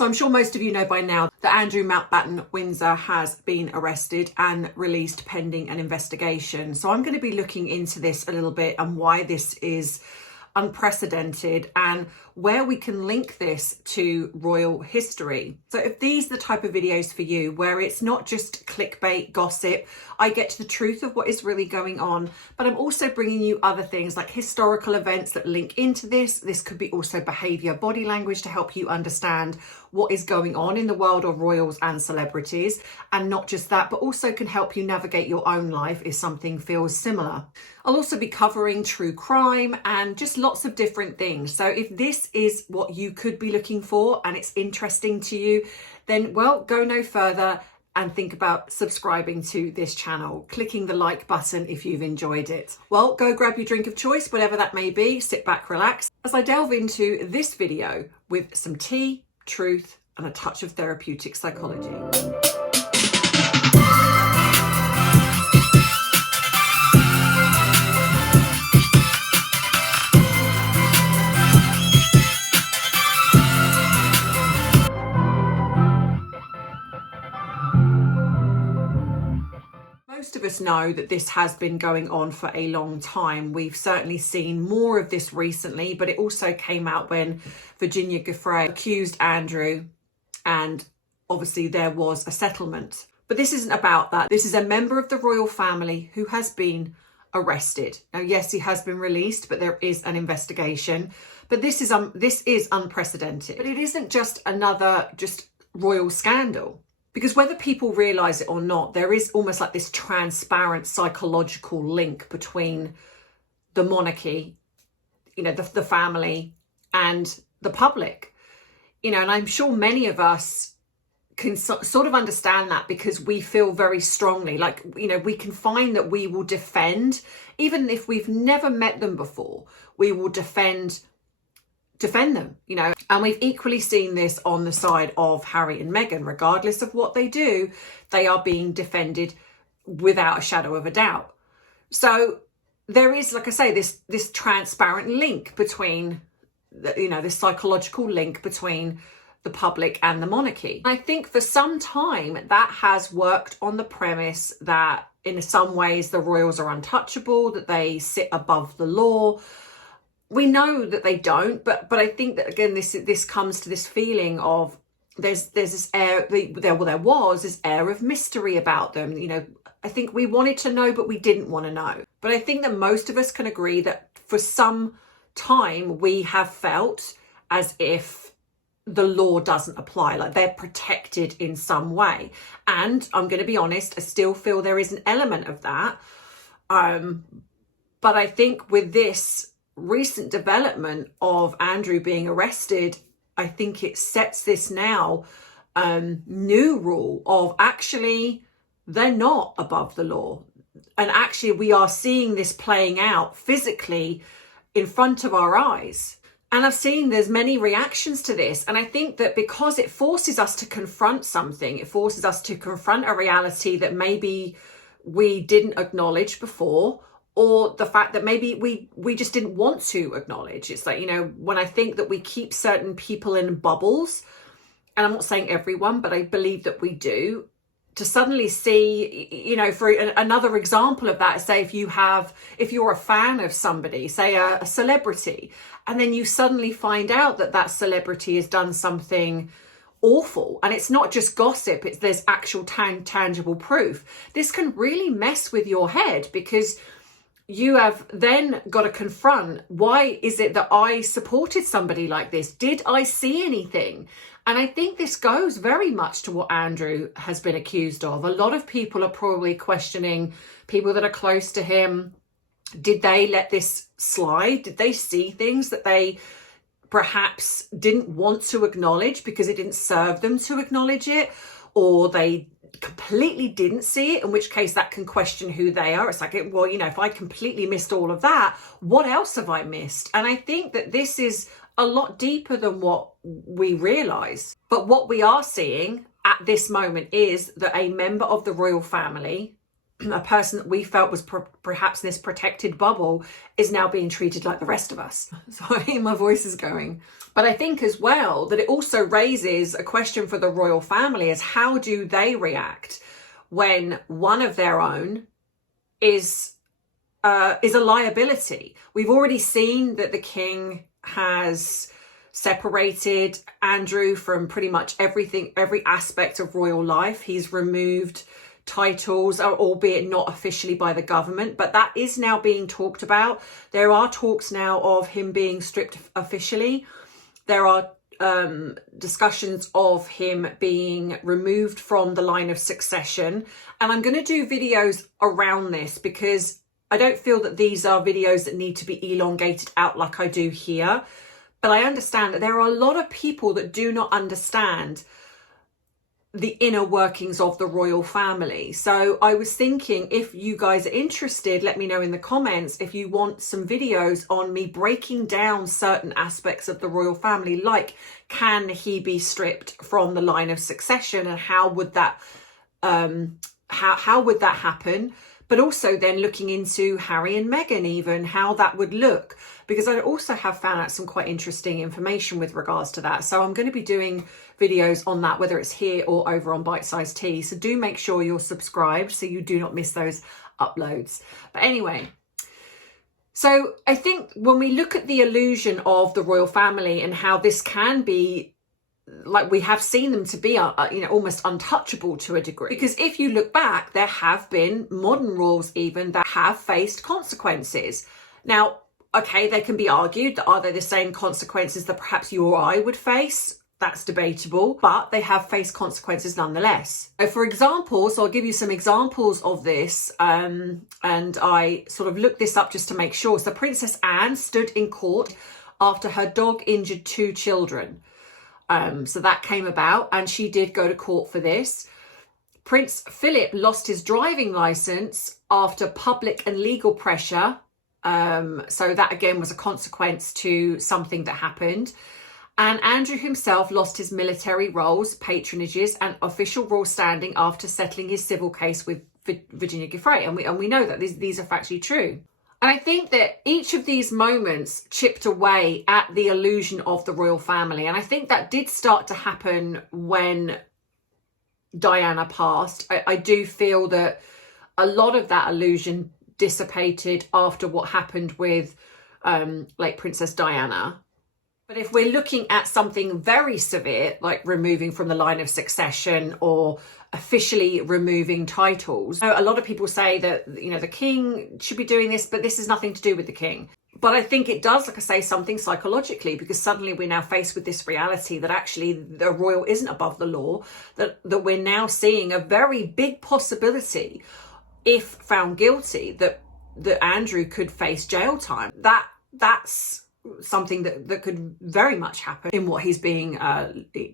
So I'm sure most of you know by now that Andrew Mountbatten Windsor has been arrested and released pending an investigation. So I'm going to be looking into this a little bit and why this is unprecedented and where we can link this to royal history. So if these are the type of videos for you where it's not just clickbait gossip, I get to the truth of what is really going on, but I'm also bringing you other things like historical events that link into this. This could be also behavior, body language to help you understand what is going on in the world of royals and celebrities. And not just that, but also can help you navigate your own life if something feels similar. I'll also be covering true crime and just lots of different things. So if this is what you could be looking for and it's interesting to you, then well, go no further and think about subscribing to this channel, clicking the like button if you've enjoyed it. Well, go grab your drink of choice, whatever that may be, sit back, relax, as I delve into this video with some tea, truth, and a touch of therapeutic psychology. Most of us know that this has been going on for a long time. We've certainly seen more of this recently, but it also came out when Virginia Giuffre accused Andrew, and obviously there was a settlement. But this isn't about that. This is a member of the royal family who has been arrested. Now, yes, he has been released, but there is an investigation. But this is unprecedented. But it isn't just another royal scandal. Because whether people realise it or not, there is almost like this transparent psychological link between the monarchy, you know, the family and the public. You know, and I'm sure many of us can sort of understand that because we feel very strongly, like, you know, we can find that we will defend, even if we've never met them before, we will defend them, you know. And we've equally seen this on the side of Harry and Meghan. Regardless of what they do, they are being defended without a shadow of a doubt. So there is, like I say, this transparent link between, you know, this psychological link between the public and the monarchy. I think for some time that has worked on the premise that in some ways the royals are untouchable, that they sit above the law. We know that they don't, but I think that again, this comes to this feeling of there's this air, there was this air of mystery about them. You know, I think we wanted to know, but we didn't want to know. But I think that most of us can agree that for some time we have felt as if the law doesn't apply, like they're protected in some way. And I'm going to be honest, I still feel there is an element of that. But I think with this recent development of Andrew being arrested, I think it sets this now new rule of actually they're not above the law. And actually we are seeing this playing out physically in front of our eyes. And I've seen there's many reactions to this. And I think that because it forces us to confront something, it forces us to confront a reality that maybe we didn't acknowledge before, or the fact that maybe we just didn't want to acknowledge. It's like, you know, when I think that we keep certain people in bubbles, and I'm not saying everyone, but I believe that we do, to suddenly see, you know, for another example of that, say if you're a fan of somebody, say a celebrity, and then you suddenly find out that that celebrity has done something awful, and it's not just gossip, there's actual tangible proof. This can really mess with your head because you have then got to confront, why is it that I supported somebody like this? Did I see anything? And I think this goes very much to what Andrew has been accused of. A lot of people are probably questioning people that are close to him. Did they let this slide? Did they see things that they perhaps didn't want to acknowledge because it didn't serve them to acknowledge it? Or they completely didn't see it, in which case that can question who they are. It's like, well, you know, if I completely missed all of that, what else have I missed? And I think that this is a lot deeper than what we realize. But what we are seeing at this moment is that a member of the royal family a person that we felt was perhaps in this protected bubble is now being treated like the rest of us. Sorry, my voice is going. But I think as well that it also raises a question for the royal family is how do they react when one of their own is a liability? We've already seen that the king has separated Andrew from pretty much everything, every aspect of royal life. He's removed titles, albeit not officially by the government, but that is now being talked about. There are talks now of him being stripped officially. There are discussions of him being removed from the line of succession. And I'm going to do videos around this because I don't feel that these are videos that need to be elongated out like I do here. But I understand that there are a lot of people that do not understand the inner workings of the royal family. So I was thinking, if you guys are interested, let me know in the comments if you want some videos on me breaking down certain aspects of the royal family, like can he be stripped from the line of succession and how would that how would that happen? But also then looking into Harry and Meghan, even how that would look, because I also have found out some quite interesting information with regards to that. So I'm going to be doing videos on that, whether it's here or over on Bite Size Tea. So do make sure you're subscribed so you do not miss those uploads. But anyway, so I think when we look at the illusion of the royal family and how this can be, like we have seen them to be, almost untouchable to a degree. Because if you look back, there have been modern royals even that have faced consequences. Now, okay, they can be argued that are they the same consequences that perhaps you or I would face? That's debatable, but they have faced consequences nonetheless. So for example, so I'll give you some examples of this, and I sort of looked this up just to make sure. So Princess Anne stood in court after her dog injured 2 children. So that came about and she did go to court for this. Prince Philip lost his driving license after public and legal pressure. So that again was a consequence to something that happened. And Andrew himself lost his military roles, patronages and official royal standing after settling his civil case with Virginia Giuffre. And we know that these are factually true. And I think that each of these moments chipped away at the illusion of the royal family. And I think that did start to happen when Diana passed. I do feel that a lot of that illusion dissipated after what happened with like Princess Diana. But if we're looking at something very severe, like removing from the line of succession or officially removing titles, a lot of people say that, the king should be doing this, but this has nothing to do with the king. But I think it does, like I say, something psychologically, because suddenly we're now faced with this reality that actually the royal isn't above the law, that we're now seeing a very big possibility, if found guilty, that Andrew could face jail time. That's something that could very much happen in what he's being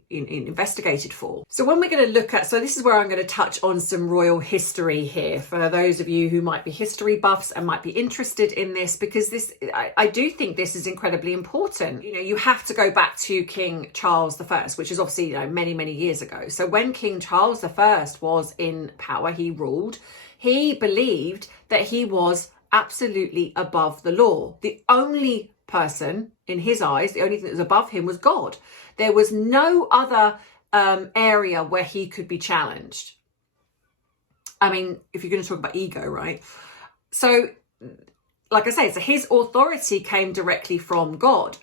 investigated for. So when we're going to look at, so this is where I'm going to touch on some royal history here for those of you who might be history buffs and might be interested in this, because this, I do think this is incredibly important. You have to go back to King Charles I, which is obviously many, many years ago. So when King Charles I was in power, he ruled, he believed that he was absolutely above the law. The only person in his eyes, the only thing that was above him was God. There was no other area where he could be challenged. I mean, if you're going to talk about ego, right? So, like I say, so his authority came directly from God,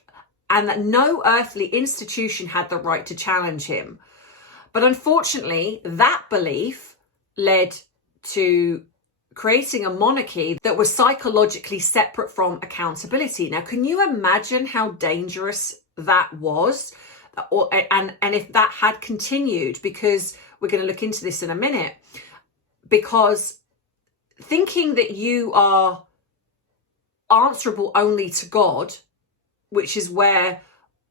and that no earthly institution had the right to challenge him. But unfortunately, that belief led to creating a monarchy that was psychologically separate from accountability. Now, can you imagine how dangerous that was? And if that had continued, because we're going to look into this in a minute, because thinking that you are answerable only to God, which is where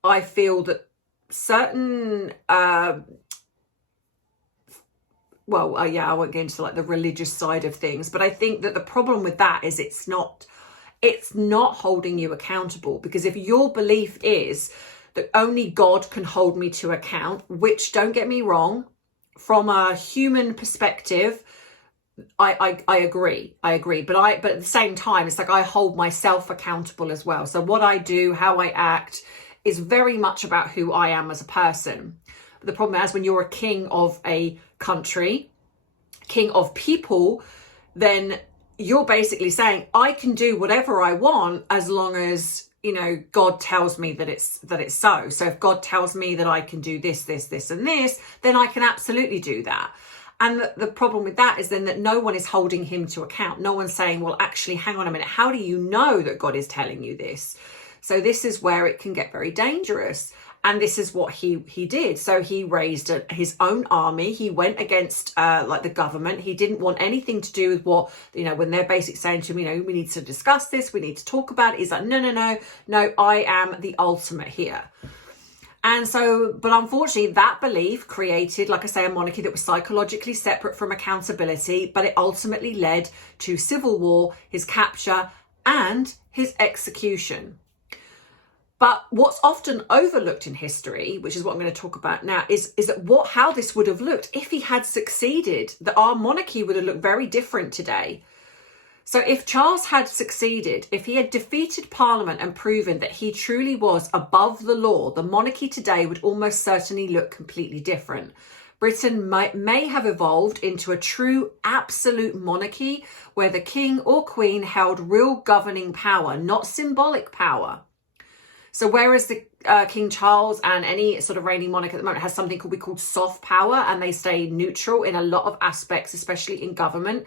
I feel that certain I won't get into like the religious side of things, but I think that the problem with that is it's not holding you accountable. Because if your belief is that only God can hold me to account, which, don't get me wrong, from a human perspective, I agree. But at the same time, it's like I hold myself accountable as well. So what I do, how I act, is very much about who I am as a person. But the problem is when you're a king of a country, king of people, then you're basically saying I can do whatever I want as long as, you know, God tells me that it's so. So if God tells me that I can do this, and this, then I can absolutely do that. And the problem with that is then that no one is holding him to account. No one's saying, well, actually, hang on a minute. How do you know that God is telling you this? So this is where it can get very dangerous. And this is what he did. So he raised his own army. He went against like the government. He didn't want anything to do with what, you know, when they're basically saying to him, you know, we need to discuss this. We need to talk about it. He's like, no, I am the ultimate here. And so, but unfortunately, that belief created, like I say, a monarchy that was psychologically separate from accountability, but it ultimately led to civil war, his capture, and his execution. But what's often overlooked in history, which is what I'm going to talk about now, is that how this would have looked if he had succeeded. That our monarchy would have looked very different today. So if Charles had succeeded, if he had defeated Parliament and proven that he truly was above the law, the monarchy today would almost certainly look completely different. Britain may have evolved into a true absolute monarchy where the king or queen held real governing power, not symbolic power. So whereas the King Charles and any sort of reigning monarch at the moment has something called soft power, and they stay neutral in a lot of aspects, especially in government,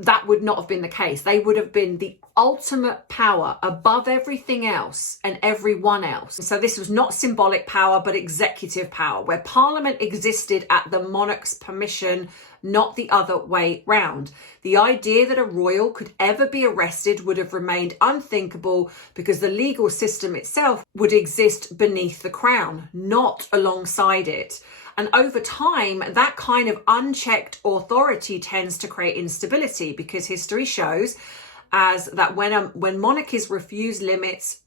that would not have been the case. They would have been the ultimate power above everything else and everyone else. So this was not symbolic power, but executive power, where Parliament existed at the monarch's permission, not the other way round. The idea that a royal could ever be arrested would have remained unthinkable because the legal system itself would exist beneath the crown, not alongside it. And over time, that kind of unchecked authority tends to create instability because history shows as that when monarchies refuse limits,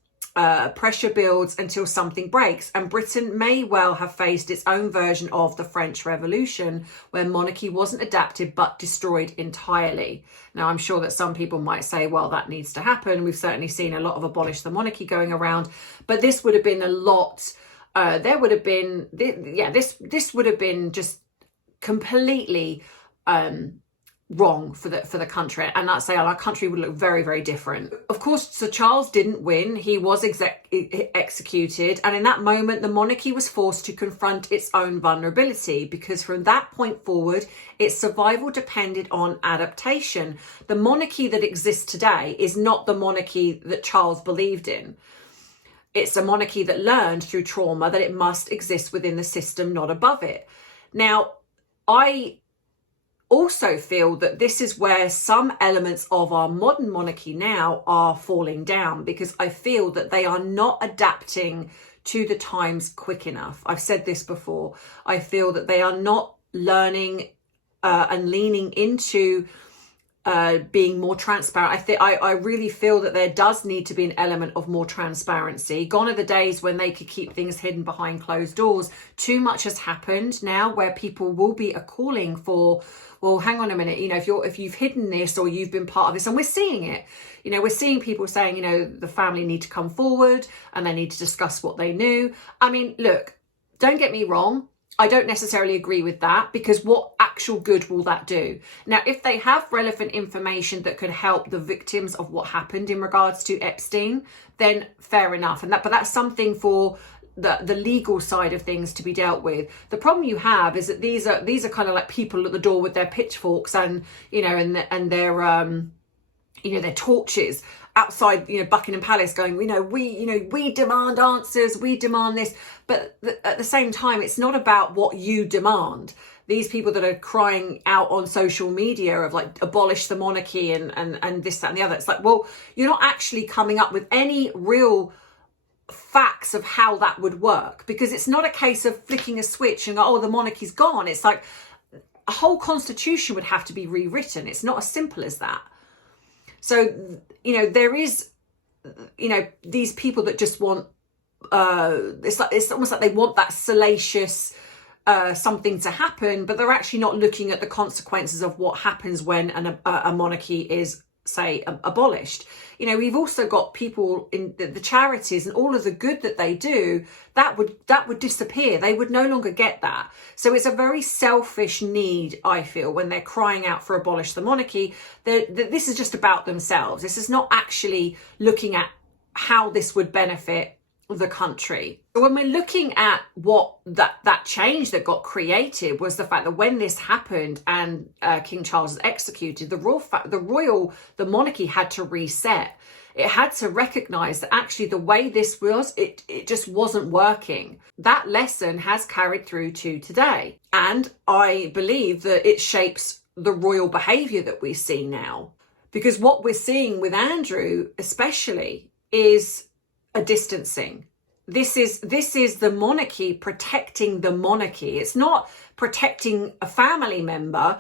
pressure builds until something breaks. And Britain may well have faced its own version of the French Revolution, where monarchy wasn't adapted but destroyed entirely. Now, I'm sure that some people might say, well, that needs to happen. We've certainly seen a lot of abolish the monarchy going around, but this would have been a lot. This would have been just completely wrong for the country, and that's say our country would look very, very different. Of course, Sir Charles didn't win. He was executed, and in that moment, the monarchy was forced to confront its own vulnerability because from that point forward, its survival depended on adaptation. The monarchy that exists today is not the monarchy that Charles believed in. It's a monarchy that learned through trauma that it must exist within the system, not above it. Now, I also feel that this is where some elements of our modern monarchy now are falling down because I feel that they are not adapting to the times quick enough. I've said this before. I feel that they are not learning and leaning into being more transparent. I really feel that there does need to be an element of more transparency. Gone are the days when they could keep things hidden behind closed doors. Too much has happened now where people will be calling for, well, hang on a minute, you know, if you've hidden this or you've been part of this, and we're seeing it. You know, we're seeing people saying, you know, the family need to come forward and they need to discuss what they knew. I mean, look, don't get me wrong. I don't necessarily agree with that because what actual good will that do? Now, if they have relevant information that could help the victims of what happened in regards to Epstein, then fair enough. But that's something for the legal side of things to be dealt with. The problem you have is that these are kind of like people at the door with their pitchforks and, you know, and their torches outside, you know, Buckingham Palace going, we demand answers, we demand this. But at the same time, it's not about what you demand. These people that are crying out on social media of like, abolish the monarchy and this, that and the other. It's like, well, you're not actually coming up with any real facts of how that would work because it's not a case of flicking a switch and go, oh, the monarchy's gone. It's like a whole constitution would have to be rewritten. It's not as simple as that. So, you know, there is, you know, these people that just want, it's almost like they want that salacious something to happen, but they're actually not looking at the consequences of what happens when a monarchy is, say, abolished. You know, we've also got people in the charities and all of the good that they do, that would disappear. They would no longer get that. So it's a very selfish need, I feel, when they're crying out for abolish the monarchy. This is just about themselves. This is not actually looking at how this would benefit the country. So when we're looking at what that change that got created was the fact that when this happened and King Charles was executed, the monarchy had to reset. It had to recognize that actually the way this was, it just wasn't working. That lesson has carried through to today. And I believe that it shapes the royal behavior that we see now. Because what we're seeing with Andrew especially is a distancing. This is the monarchy protecting the monarchy. It's not protecting a family member,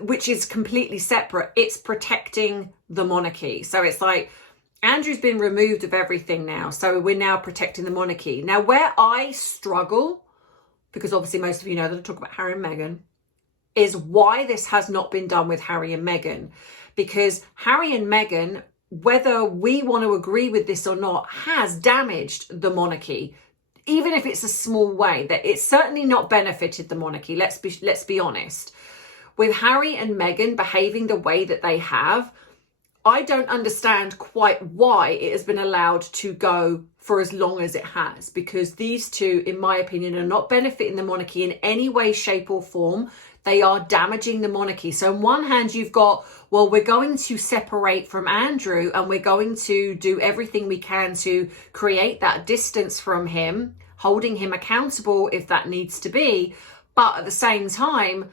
which is completely separate. It's protecting the monarchy. So it's like Andrew's been removed of everything now. So we're now protecting the monarchy. Now, where I struggle, because obviously most of you know that I talk about Harry and Meghan, is why this has not been done with Harry and Meghan. Because Harry and Meghan, whether we want to agree with this or not, has damaged the monarchy, even if it's a small way. That it's certainly not benefited the monarchy. Let's be honest. With Harry and Meghan behaving the way that they have, I don't understand quite why it has been allowed to go for as long as it has, because these two, in my opinion, are not benefiting the monarchy in any way, shape or form. They are damaging the monarchy. So on one hand, you've got, well, we're going to separate from Andrew and we're going to do everything we can to create that distance from him, holding him accountable if that needs to be. But at the same time,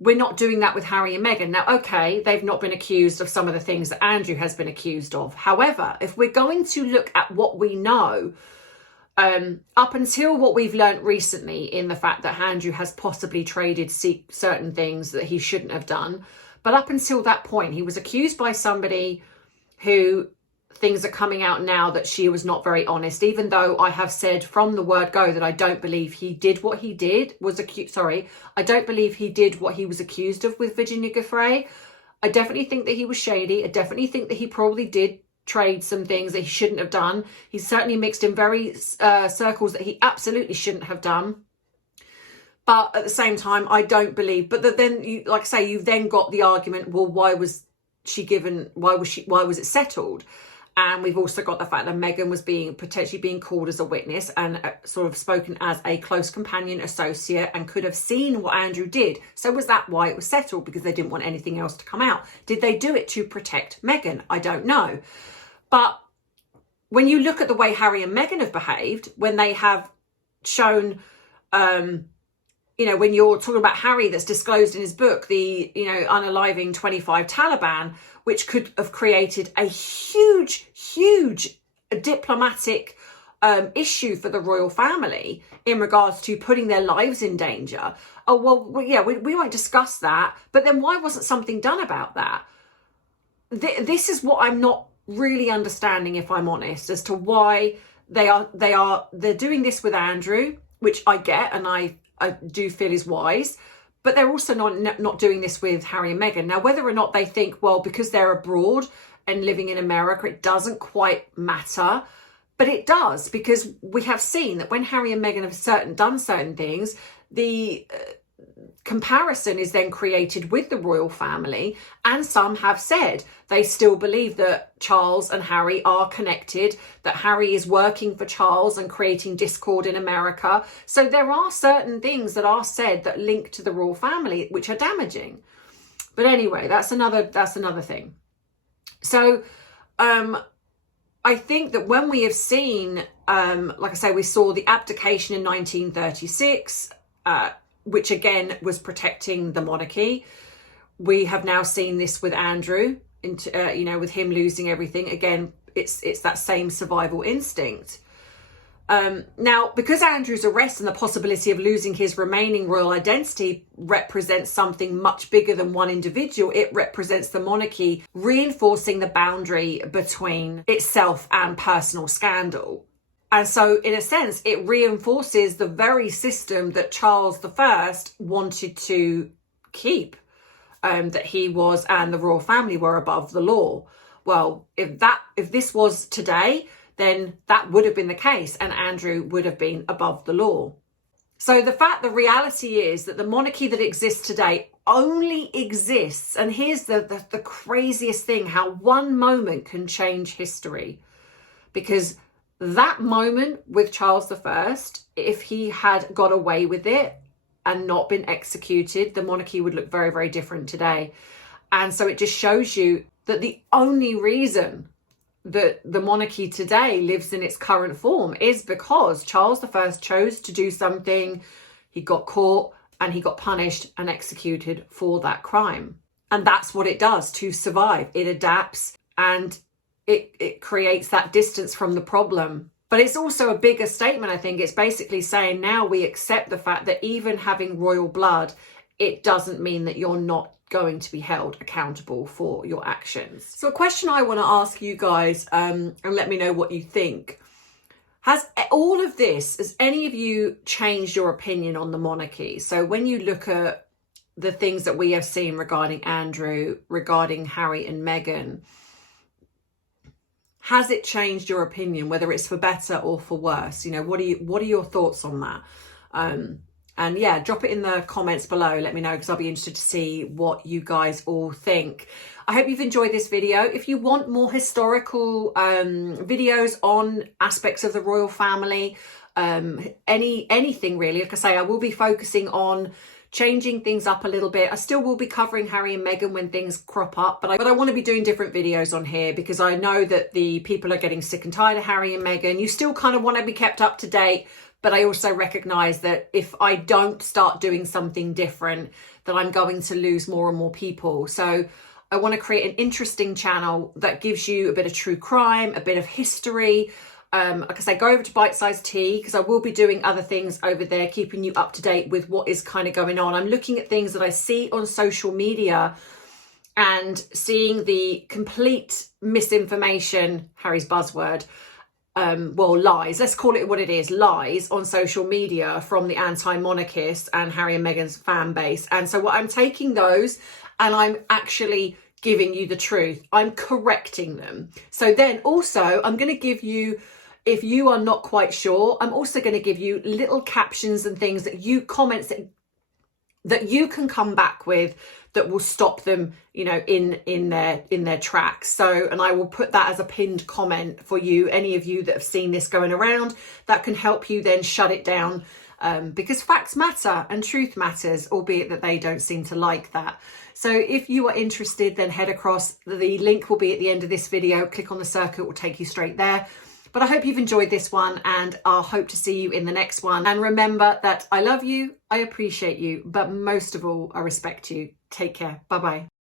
we're not doing that with Harry and Meghan. Now, okay, they've not been accused of some of the things that Andrew has been accused of. However, if we're going to look at what we know, up until what we've learnt recently in the fact that Andrew has possibly traded certain things that he shouldn't have done. But up until that point, he was accused by somebody who things are coming out now that she was not very honest, even though I have said from the word go that I don't believe he did what he did, I don't believe he did what he was accused of with Virginia Giuffre. I definitely think that he was shady. I definitely think that he probably did trade some things that he shouldn't have done. He's certainly mixed in very circles that he absolutely shouldn't have done. But at the same time, I don't believe. But then, like I say, you've then got the argument, well, why was it settled? And we've also got the fact that Meghan was potentially being called as a witness and sort of spoken as a close companion, associate, and could have seen what Andrew did. So was that why it was settled? Because they didn't want anything else to come out. Did they do it to protect Meghan? I don't know. But when you look at the way Harry and Meghan have behaved, when they have shown, when you're talking about Harry that's disclosed in his book, the, unaliving 25 Taliban, which could have created a huge diplomatic issue for the royal family in regards to putting their lives in danger. Oh, well, yeah, we won't discuss that. But then why wasn't something done about that? This is what I'm not really understanding, if I'm honest, as to why they're doing this with Andrew, which I get and I do feel is wise. But they're also not doing this with Harry and Meghan. Now, whether or not they think, well, because they're abroad and living in America, it doesn't quite matter. But it does, because we have seen that when Harry and Meghan have done certain things, the comparison is then created with the royal family. And some have said they still believe that Charles and Harry are connected, that Harry is working for Charles and creating discord in America. So there are certain things that are said that link to the royal family, which are damaging. But anyway, that's another thing. So I think that when we have seen, like I say, we saw the abdication in 1936, which again was protecting the monarchy. We have now seen this with Andrew, with him losing everything. Again, it's that same survival instinct. Now, because Andrew's arrest and the possibility of losing his remaining royal identity represents something much bigger than one individual, it represents the monarchy reinforcing the boundary between itself and personal scandal. And so in a sense, it reinforces the very system that Charles I wanted to keep, that he was and the royal family were above the law. Well, if this was today, then that would have been the case, and Andrew would have been above the law. So the reality is that the monarchy that exists today only exists, and here's the craziest thing, how one moment can change history. Because that moment with Charles I, if he had got away with it and not been executed, the monarchy would look very, very different today. And so it just shows you that the only reason that the monarchy today lives in its current form is because Charles I chose to do something, he got caught, and he got punished and executed for that crime. And that's what it does to survive. It adapts, and it creates that distance from the problem. But it's also a bigger statement, I think. It's basically saying now we accept the fact that even having royal blood, it doesn't mean that you're not going to be held accountable for your actions. So a question I want to ask you guys, and let me know what you think. Has all of this, has any of you changed your opinion on the monarchy? So when you look at the things that we have seen regarding Andrew, regarding Harry and Meghan, has it changed your opinion, whether it's for better or for worse? You know, what are your thoughts on that? And yeah, drop it in the comments below. Let me know, because I'll be interested to see what you guys all think. I hope you've enjoyed this video. If you want more historical videos on aspects of the royal family, anything really, like I say, I will be focusing on changing things up a little bit. I still will be covering Harry and Meghan when things crop up, but I want to be doing different videos on here, because I know that the people are getting sick and tired of Harry and Meghan. You still kind of want to be kept up to date, but I also recognize that if I don't start doing something different, that I'm going to lose more and more people. So I want to create an interesting channel that gives you a bit of true crime, a bit of history. Like I say, go over to Bite Size Tea, because I will be doing other things over there, keeping you up to date with what is kind of going on. I'm looking at things that I see on social media and seeing the complete misinformation, Harry's buzzword, well, lies, let's call it what it is, lies on social media from the anti-monarchists and Harry and Meghan's fan base. And so what I'm taking those and I'm actually giving you the truth. I'm correcting them. So then also I'm going to give you, if you are not quite sure, I'm also going to give you little captions and things that you, comments that you can come back with that will stop them, you know, in their tracks. So, and I will put that as a pinned comment for you, any of you that have seen this going around, that can help you then shut it down, because facts matter and truth matters, albeit that they don't seem to like that. So if you are interested, then head across. The link will be at the end of this video. Click on the circle, it will take you straight there. But I hope you've enjoyed this one, and I'll hope to see you in the next one. And remember that I love you, I appreciate you, but most of all, I respect you. Take care. Bye-bye.